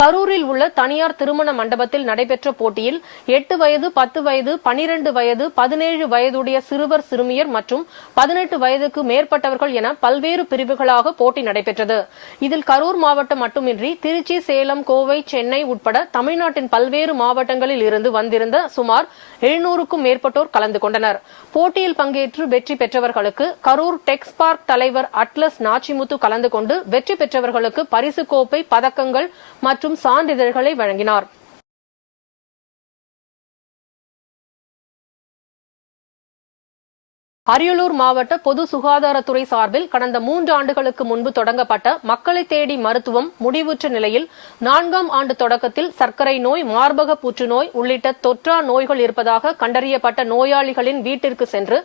கரூரில் உள்ள தனியார் திருமண மண்டபத்தில் நடைபெற்ற போட்டியில் 8 வயது, 10 வயது, 12 வயது, 17 வயதுடைய சிறுவர் சிறுமியர் மற்றும் 18 வயதுக்கு மேற்பட்டவர்கள் என பல்வேறு பிரிவுகளாக போட்டி நடைபெற்றது. இதில் கரூர் மாவட்டம் மட்டுமின்றி திருச்சி, சேலம், கோவை, சென்னை உட்பட தமிழ்நாட்டின் பல்வேறு மாவட்டங்களில் இருந்து வந்திருந்த சுமார் 700க்கும் மேற்பட்டோர் கலந்து கொண்டனர். போட்டியில் பங்கேற்று வெற்றி பெற்றவர்களுக்கு கரூர் டெக்ஸ் பார்க் தலைவர் அட்லஸ் நாச்சிமுத்து கலந்து கொண்டு வெற்றி பெற்றவர்களுக்கு பரிசு கோப்பை, பதக்கங்கள் மற்றும் சான்றிதழ்களை வழங்கினார். அரியலூர் மாவட்ட பொது சுகாதாரத்துறை சார்பில் கடந்த 3 ஆண்டுகளுக்கு முன்பு தொடங்கப்பட்ட மக்களை தேடி மருத்துவம் முடிவுற்ற நிலையில் 4ஆம் ஆண்டு தொடக்கத்தில் சர்க்கரை நோய், மார்பக புற்றுநோய் உள்ளிட்ட தொற்றா நோய்கள் இருப்பதாக கண்டறியப்பட்ட நோயாளிகளின் வீட்டிற்கு சென்று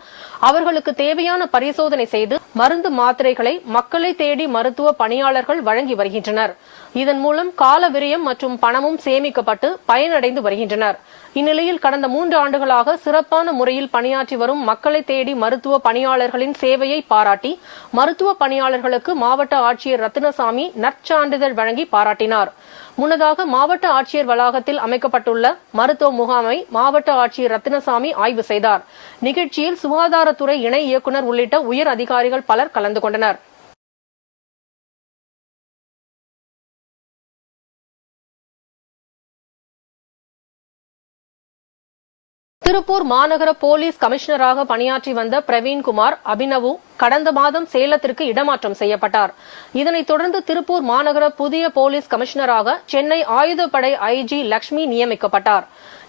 அவர்களுக்கு தேவையான பரிசோதனை செய்து மருந்து மாத்திரைகளை மக்களை தேடி மருத்துவ பணியாளர்கள் வழங்கி வருகின்றனர். இதன் மூலம் கால விரயம் மற்றும் பணமும் சேமிக்கப்பட்டு பயனடைந்து வருகின்றனர். இந்நிலையில் கடந்த 3 ஆண்டுகளாக சிறப்பான முறையில் பணியாற்றி வரும் மக்களை தேடி மருத்துவ பணியாளர்களின் சேவையை பாராட்டி மருத்துவ பணியாளர்களுக்கு மாவட்ட ஆட்சியர் ரத்தினசாமி நற்சான்றிதழ் வழங்கி பாராட்டினார். முன்னதாக மாவட்ட ஆட்சியர் வளாகத்தில் அமைக்கப்பட்டுள்ள மருத்துவ முகாமை மாவட்ட ஆட்சியர் ரத்தினசாமி ஆய்வு செய்தார். நிகழ்ச்சியில் சுகாதாரத்துறை இணை இயக்குநர் உள்ளிட்ட உயர் அதிகாரிகள் பலர் கலந்து கொண்டனர். திருப்பூர் மாநகர போலீஸ் கமிஷனராக பணியாற்றி வந்த பிரவீன்குமார் அபினவு கடந்த மாதம் சேலத்திற்கு இடமாற்றம் செய்யப்பட்டார். இதனைத் தொடர்ந்து திருப்பூர் மாநகர புதிய போலீஸ் கமிஷனராக சென்னை ஆயுதப்படை ஐஜி லட்சுமி நியமிக்கப்பட்டார்.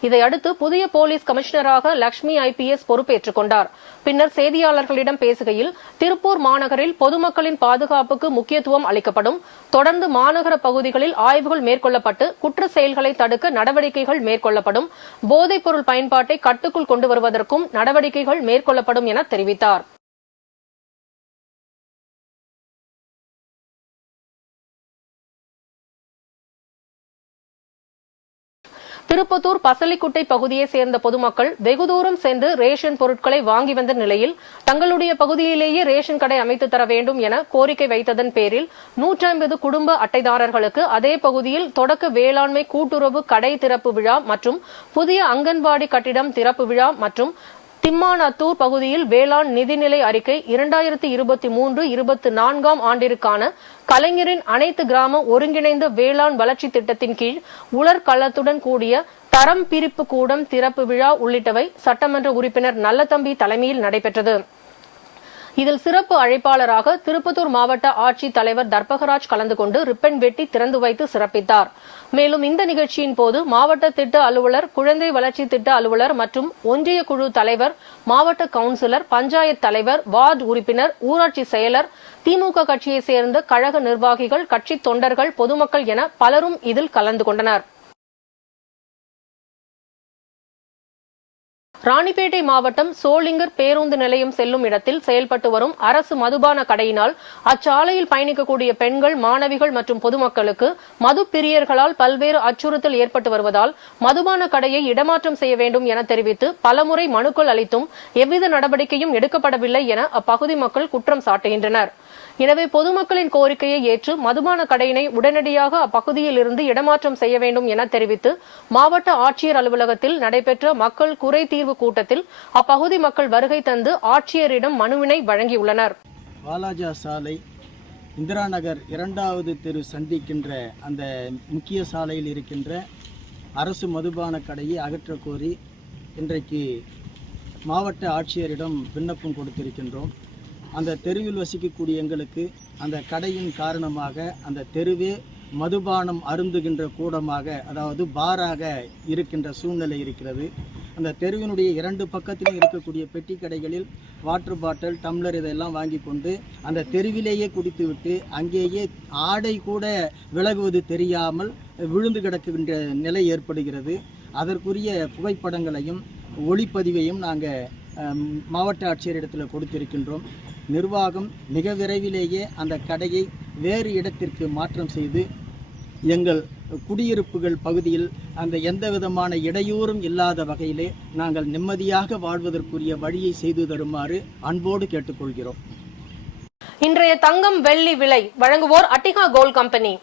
இதையடுத்து புதிய போலீஸ் கமிஷனராக லட்சுமி ஐபிஎஸ் பொறுப்பேற்றுக் கொண்டார். பின்னர் செய்தியாளர்களிடம் பேசுகையில், திருப்பூர் மாநகரில் பொதுமக்களின் பாதுகாப்புக்கு முக்கியத்துவம் அளிக்கப்படும், தொடர்ந்து மாநகர பகுதிகளில் ஆய்வுகள் மேற்கொள்ளப்பட்டு குற்ற செயல்களை தடுக்க நடவடிக்கைகள் மேற்கொள்ளப்படும், போதைப் பொருள் பயன்பாட்டை கட்டுக்குள் கொண்டு வருவதற்கும் நடவடிக்கைகள் மேற்கொள்ளப்படும் என தெரிவித்தார். திருப்பத்தூர் பசலிக்குட்டை பகுதியைச் சேர்ந்த பொதுமக்கள் வெகு தூரம் சென்று ரேஷன் பொருட்களை வாங்கி வந்த நிலையில் தங்களுடைய பகுதியிலேயே ரேஷன் கடை அமைத்து தர வேண்டும் என கோரிக்கை வைத்ததன் பேரில் 150 குடும்ப அட்டைதாரர்களுக்கு அதே பகுதியில் தொடக்க வேளாண்மை கூட்டுறவு கடை திறப்பு விழா மற்றும் புதிய அங்கன்வாடி கட்டிடம் திறப்பு விழா மற்றும் திம்மானத்தூர் பகுதியில் வேளாண் நிதிநிலை அறிக்கை 2023-24ஆம் ஆண்டிற்கான கலைஞரின் அனைத்து கிராம ஒருங்கிணைந்த வேளாண் வளர்ச்சி திட்டத்தின் கீழ் உலர்களத்துடன் கூடிய தரம் பிரிப்பு கூடம் திறப்பு விழா உள்ளிட்டவை சட்டமன்ற உறுப்பினர் நல்லதம்பி தலைமையில் நடைபெற்றது. இதில் சிறப்பு அழைப்பாளராக திருப்பத்தூர் மாவட்ட ஆட்சித் தலைவர் தர்பகராஜ் கலந்து கொண்டு ரிப்பன் வெட்டி திறந்து வைத்து சிறப்பித்தார். மேலும் இந்த நிகழ்ச்சியின் போது மாவட்ட திட்ட அலுவலர், குழந்தை வளர்ச்சி திட்ட அலுவலர் மற்றும் ஒன்றிய குழு தலைவர், மாவட்ட கவுன்சிலர், பஞ்சாயத் தலைவர், வார்டு உறுப்பினர், ஊராட்சி செயலர், திமுக கட்சியைச் சேர்ந்த கழக நிர்வாகிகள், கட்சி தொண்டர்கள், பொதுமக்கள் என பலரும் இதில் கலந்து கொண்டனர். ராணிப்பேட்டை மாவட்டம் சோளிங்கர் பேருந்து நிலையம் செல்லும் இடத்தில் செயல்பட்டு வரும் அரசு மதுபான கடையினால் அச்சாலையில் பயணிக்கக்கூடிய பெண்கள், மாணவிகள் மற்றும் பொதுமக்களுக்கு மது பிரியர்களால் பல்வேறு அச்சுறுத்தல் ஏற்பட்டு வருவதால் மதுபான கடையை இடமாற்றம் செய்ய வேண்டும் என தெரிவித்து பலமுறை மனுக்கள் அளித்தும் எவ்வித நடவடிக்கையும் எடுக்கப்படவில்லை என அப்பகுதி மக்கள் குற்றம் சாட்டுகின்றனர். எனவே பொதுமக்களின் கோரிக்கையை ஏற்று மதுபான கடையினை உடனடியாக அப்பகுதியில் இருந்து இடமாற்றம் செய்ய வேண்டும் என தெரிவித்து மாவட்ட ஆட்சியர் அலுவலகத்தில் நடைபெற்ற மக்கள் குறை தீர்வு கூட்டத்தில் அப்பகுதி மக்கள் வருகை தந்து ஆட்சியரிடம் மனுவினை வழங்கியுள்ளனர். வாலாஜா சாலை, இந்திரா நகர் 2வது தெரு சந்திக்கின்ற அந்த முக்கிய சாலையில் இருக்கின்ற அரசு மதுபான கடையை அகற்றக் கோரி இன்றைக்கு மாவட்ட ஆட்சியரிடம் விண்ணப்பம் கொடுத்திருக்கின்றோம். அந்த தெருவில் வசிக்கக்கூடிய எங்களுக்கு அந்த கடையின் காரணமாக அந்த தெருவே மதுபானம் அருந்துகின்ற கூடமாக, அதாவது பாராக இருக்கின்ற சூழ்நிலை இருக்கிறது. அந்த தெருவினுடைய 2 பக்கத்திலும் இருக்கக்கூடிய பெட்டி கடைகளில் வாட்டர் பாட்டில், டம்ளர் இதெல்லாம் வாங்கி கொண்டு அந்த தெருவிலேயே குடித்துவிட்டு அங்கேயே ஆடை கூட விலகுவது தெரியாமல் விழுந்து கிடக்கின்ற நிலை ஏற்படுகிறது. அதற்குரிய புகைப்படங்களையும் ஒளிப்பதிவையும் நாங்கள் மாவட்ட ஆட்சியரிடத்தில் கொடுத்திருக்கின்றோம். நிர்வாகம் மிக விரைவிலேயே அந்த கடையை வேறு இடத்திற்கு மாற்றம் செய்து எங்கள் குடியிருப்புகள் பகுதியில் அந்த எந்த விதமான இடையூறும் இல்லாத வகையிலே நாங்கள் நிம்மதியாக வாழ்வதற்குரிய வழியை செய்து தருமாறு அன்போடு கேட்டுக்கொள்கிறோம். இன்றைய தங்கம் வெள்ளி விலை வழங்குவோர் அட்டிகா கோல்ட் கம்பெனி.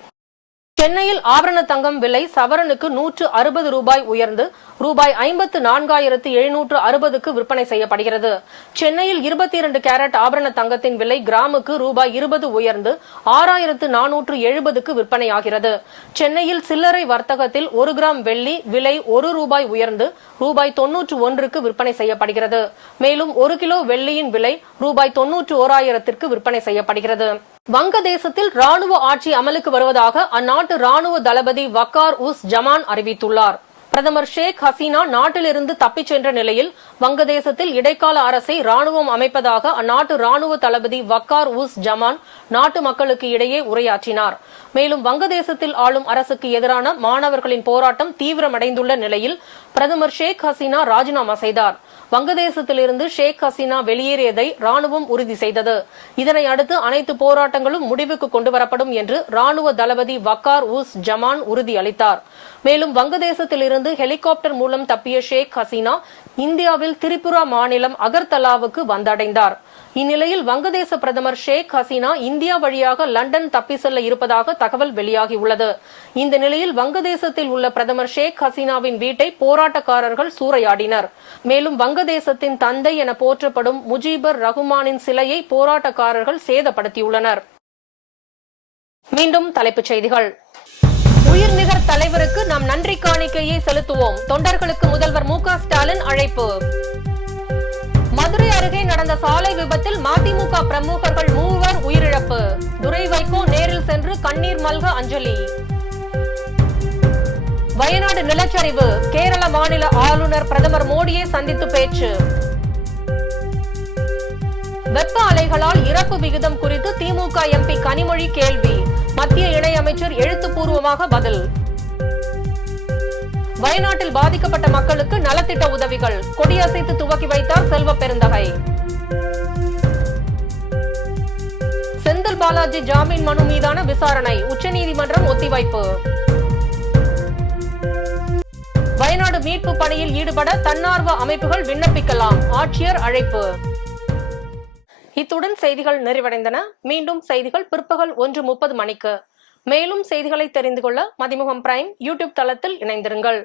சென்னையில் ஆபரண தங்கம் விலை சவரனுக்கு 160 ரூபாய் உயர்ந்து ரூபாய் 54,760க்கு விற்பனை செய்யப்படுகிறது. சென்னையில் 22 கேரட் ஆபரண தங்கத்தின் விலை கிராமுக்கு ரூபாய் 20 உயர்ந்து 6,470க்கு விற்பனையாகிறது. சென்னையில் சில்லறை வர்த்தகத்தில் 1 கிராம் வெள்ளி விலை 1 ரூபாய் உயர்ந்து ரூபாய் 91க்கு விற்பனை செய்யப்படுகிறது. மேலும் 1 கிலோ வெள்ளியின் விலை ரூபாய் 91,000க்கு விற்பனை செய்யப்படுகிறது. வங்கதேசத்தில் ராணுவ ஆட்சி அமலுக்கு வருவதாக அந்நாட்டு ராணுவ தளபதி வக்கார் உஸ் ஜமான் அறிவித்துள்ளார். பிரதமர் ஷேக் ஹசீனா நாட்டிலிருந்து தப்பிச் சென்ற நிலையில் வங்கதேசத்தில் இடைக்கால அரசை ராணுவம் அமைப்பதாக அந்நாட்டு ராணுவ தளபதி வக்கார் உஸ் ஜமான் நாட்டு மக்களுக்கு இடையே உரையாற்றினார். மேலும் வங்கதேசத்தில் ஆளும் அரசுக்கு எதிரான மாணவர்களின் போராட்டம் தீவிரமடைந்துள்ள நிலையில் பிரதமர் ஷேக் ஹசீனா ராஜினாமா செய்தார். வங்கதேசத்திலிருந்து ஷேக் ஹசீனா வெளியேறியதை ராணுவம் உறுதி செய்தது. இதனை அடுத்து அனைத்து போராட்டங்களும் முடிவுக்கு கொண்டுவரப்படும் என்று ராணுவ தளபதி வக்கார் உஸ் ஜமான் உறுதியளித்தார். மேலும் வங்கதேசத்திலிருந்து ஹெலிகாப்டர் மூலம் தப்பிய ஷேக் ஹசீனா இந்தியாவில் திரிபுரா மாநிலம் அகர்தலாவுக்கு வந்தடைந்தார். இந்நிலையில் வங்கதேச பிரதமர் ஷேக் ஹசீனா இந்தியா வழியாக லண்டன் தப்பி செல்ல இருப்பதாக தகவல் வெளியாகியுள்ளது. இந்த நிலையில் வங்கதேசத்தில் உள்ள பிரதமர் ஷேக் ஹசீனாவின் வீட்டை போராட்டக்காரர்கள் சூறையாடினர். மேலும் வங்கதேசத்தின் தந்தை என போற்றப்படும் முஜிபுர் ரஹ்மானின் சிலையை போராட்டக்காரர்கள் சேதப்படுத்தியுள்ளனர். மீண்டும் தலைப்புச் செய்திகள். உயிர்நிகர் தலைவருக்கு நாம் நன்றி காணிக்கையை செலுத்துவோம். தொண்டர்களுக்கு முதல்வர் மு.க. ஸ்டாலின் அழைப்பு. மதுரை அருகே நடந்த சாலை விபத்தில் மதிமுக பிரமுகர்கள் 3 உயிரிழப்பு. துரை வைகோ நேரில் சென்று கண்ணீர் மல்க அஞ்சலி. வயநாடு நிலச்சரிவு. கேரள மாநில ஆளுநர் பிரதமர் மோடியை சந்தித்து பேச்சு. வெப்ப அலைகளால் இறப்பு விகிதம் குறித்து திமுக எம்பி கனிமொழி கேள்வி. மத்திய இணையமைச்சர் எழுத்துப்பூர்வமாக பதில். வயநாட்டில் பாதிக்கப்பட்ட மக்களுக்கு நலத்திட்ட உதவிகள் கொடியசைத்து துவக்கி வைத்தார் செல்வ பெருந்தகை. செந்தில் பாலாஜி ஜாமீன் மனு மீதான விசாரணை உச்சநீதிமன்றம் ஒத்திவைப்பு. வயநாடு மீட்பு பணியில் ஈடுபட தன்னார்வ அமைப்புகள் விண்ணப்பிக்கலாம், ஆட்சியர் அழைப்பு. இத்துடன் செய்திகள் நிறைவடைந்தன. மீண்டும் செய்திகள் பிற்பகல் 1:30 மணிக்கு. மேலும் செய்திகளை தெரிந்து கொள்ள மதிமுகம் பிரைம் யூடியூப் தளத்தில் இணைந்திருங்கள்.